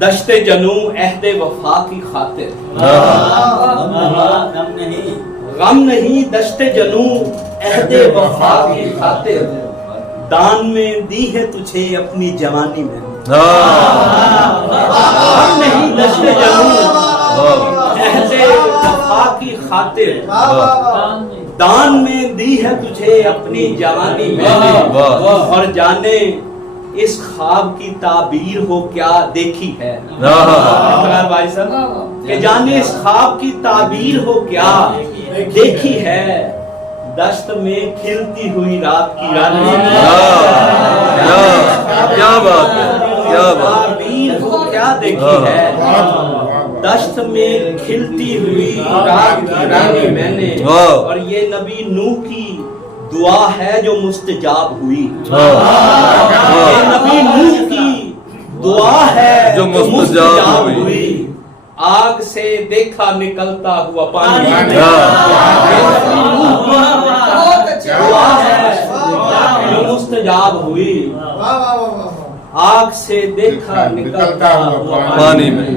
दश्ते जनू अहदे वफा की खातिर, गम नहीं दश्ते जनू अहदे वफा की खातिर, दान में दी है तुझे अपनी जवानी में। गम नहीं दश्ते जनू अहदे वफा की खातिर, दान में दी है तुझे अपनी जवानी में। और जाने इस ख्वाब की ताबीर हो क्या देखी है, भाई साहब कि जाने इस ख्वाब की ताबीर हो क्या देखी है, दश्त में खिलती हुई रात की रानी। क्या बात है, क्या बात। ताबीर हो क्या देखी है, दश्त में खिलती हुई रात की रानी मैंने। और ये नबी नूह की दुआ है जो मुस्तजाब हुई। ये नबी नूह की दुआ है जो मुस्तजाब हुई। आग से देखा निकलता हुआ पानी, दुआ है जो मुस्तजाब हुई। आग से देखा निकलता हुआ पानी में।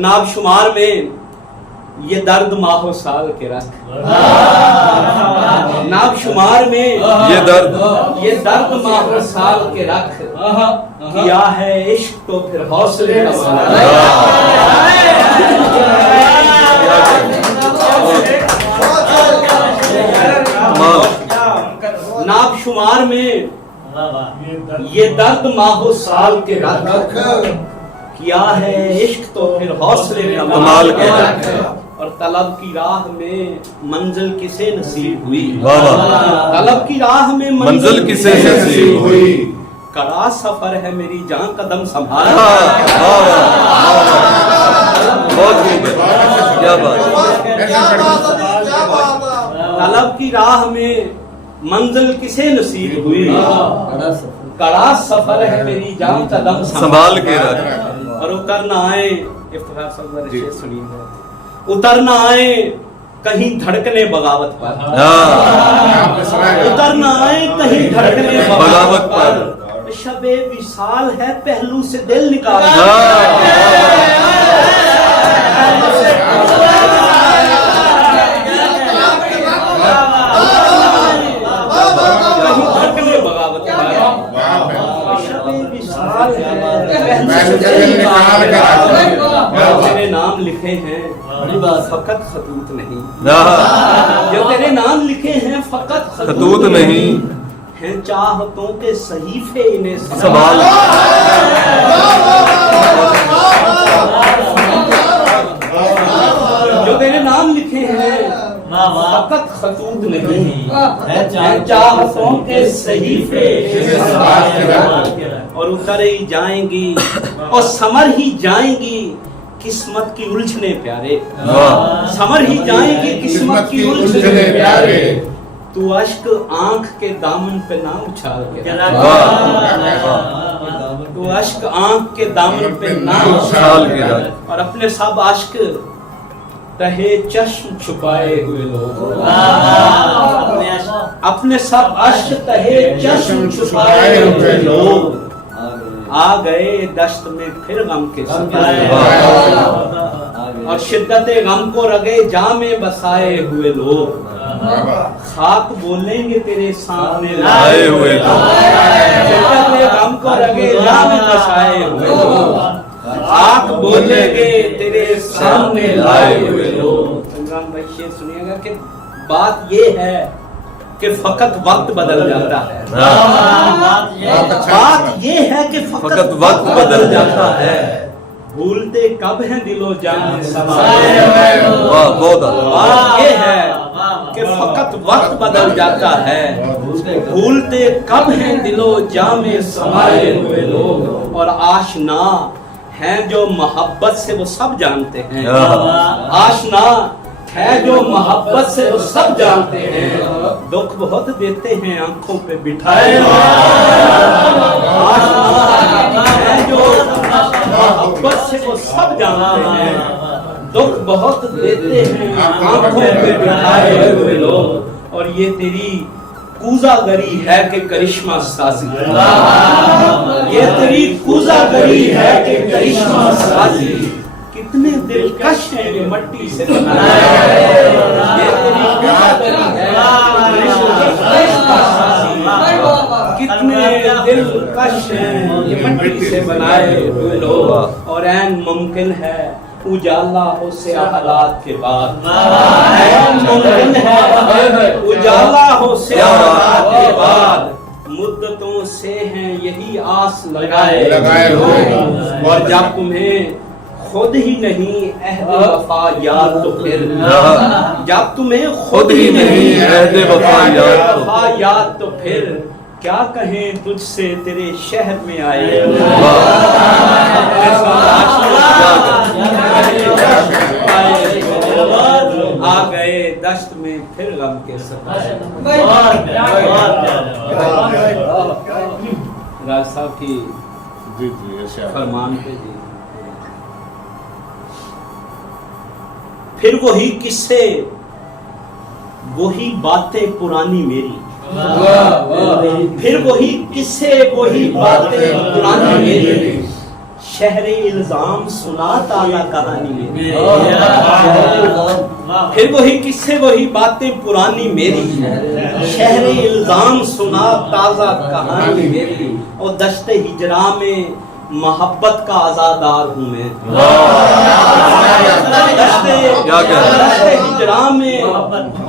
नाब शुमार में ये दर्द माहो साल के रख, नाब शुमार में ये दर्द माहो साल के रख, किया है इश्क तो फिर हौसले का नाब शुमार में ये दर्द माहो साल के रख, किया है इश्क तो फिर हौसले कमाल के रख। और तलब की राह में मंजिल किसे नसीब हुई, तलब की राह में मंजिल किसे नसीब हुई। कड़ा सफर है मेरी जान कदम संभाल, बहुत खूब है, क्या बात। तलब की राह में मंजिल किसे नसीब हुई, कड़ा सफर है मेरी जान कदम संभाल के रख। और उतर ना आए, इफ्तिखार साहब सुनिए, उतर ना आए कहीं धड़कने बगावत पर, उतर ना आए कहीं धड़कने बगावत पर, शबे विशाल है पहलू से दिल निकाल, तेरे नाम लिखे हैं फकत खतूत नहीं, जो तेरे नाम लिखे हैं फकत खतूत नहीं, हैं चाहतों के सहीफे इन्हें संभाल। जो तेरे नाम लिखे हैं फकत खतूत नहीं, हैं चाहतों के सहीफे और उतर ही जाएंगी और समर ही जाएंगी किस्मत की उलझने प्यारे, समर ही जाएंगी किस्मत की उलझने प्यारे। तू अश्क आंख के दामन पे ना उछाल के, तू अश्क आंख के दामन पे ना उछाल के, और अपने सब अश्क तहे चश्म छुपाए हुए लोग, अपने सब अश्क तहे चश्म छुपाए हुए लोग, आ गए दश्त में फिर गम के सताए, और शिद्दत गम को रगे जामे बसाए हुए लोग, खाक बोलेंगे तेरे सामने लाए हुए लोग, शिद्दत गम को रगे जामे बसाए हुए लोग, खाक बोलेंगे तेरे सामने लाए हुए लोग। संग्राम भाई शेर सुनिएगा कि बात ये है कि फकत वक्त बदल जाता है, बात ये है कि फकत वक्त बदल जाता है, भूलते कब हैं दिलो जान समाए, बात ये है कि फकत वक्त बदल जाता है, भूलते कब हैं दिलो जामे समाए हुए लोग, और आशना हैं जो मोहब्बत से वो सब जानते हैं, आशना है जो मोहब्बत से वो सब जानते हैं, दुख बहुत देते हैं आंखों पे बिठाए, है जो मोहब्बत से वो सब जानते हैं, दुख बहुत देते हैं आंखों पे बिठाए हुए लोग, और ये तेरी कूजागरी है कि करिश्मा साजी, ये तेरी कूजागरी है कि करिश्मा साजी, कितने दिलकश हैं ये मट्टी से बनाए, ये तेरी बिरादरी है कितने दिलकश हैं ये मट्टी से बनाए हुए लोग। और ऐन मुमकिन है उजाला हो से हालात के बाद, ऐन मुमकिन है उजाला हो से हालात के बाद, मुद्दतों से हैं यही आस लगाए हुए। और जब तुम्हें खुद ही नहीं अहद वफा याद तो फिर, जब तुम्हें खुद ही नहीं अहद वफा याद तो फिर क्या कहें तुझसे तेरे शहर में आए। आ गए दश्त में फिर गम के सताए। राज साहब की फरमान पे जी, फिर वही किस्से वही बातें पुरानी मेरी, फिर वही किस्से वही बातें पुरानी मेरी, शहरे इल्जाम सुना ताजा कहानी मेरी। फिर वही किस्से वही बातें पुरानी मेरी, शहरे इल्जाम सुना ताजा कहानी मेरी। और दश्ते हिजरा में मोहब्बत का आजादार हूँ मैं, दश्ते हिजरा में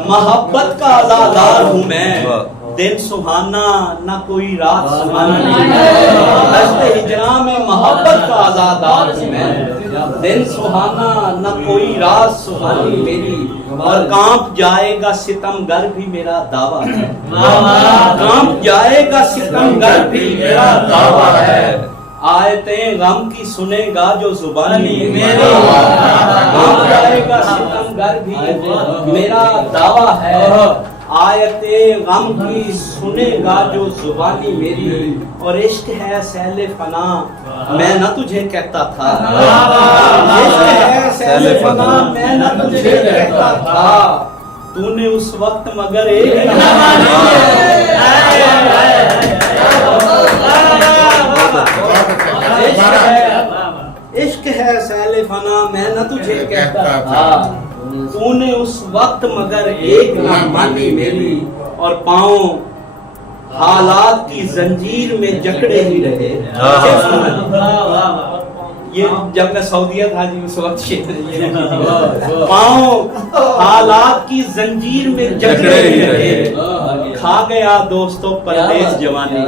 मोहब्बत का आजादार हूँ मैं। दिन सुहाना ना कोई रात सुहानी, दश्ते हिजरा में मोहब्बत का आजादार हूँ मैं। दिन सुहाना ना कोई रात सुहानी मेरी। और कांप जाएगा सितमगर भी मेरा दावा है, कांप जाएगा सितमगर भी मेरा दावा है। आयतें गम की सुनेगा जो जुबानी मेरी, कांप जाएगा सितमगर भी मेरा दावा है। आयतें गम की सुनेगा जो जुबानी मेरी। और इश्क है सहले फना मैं न तुझे कहता था, इश्क है सहले फना मैं न तुझे कहता था, तूने उस वक्त मगर एक इश्क है सहले फना मैं न तुझे कहता था, तूने उस वक्त मगर एक ना मानी मेरी। और पाँव हालात की जंजीर में जकड़े ही रहे। ये जब मैं सऊदीया था जी उस वक्त पाँव हालात की जंजीर में जकड़े ही रहे। खा गया दोस्तों परदेस जवानी।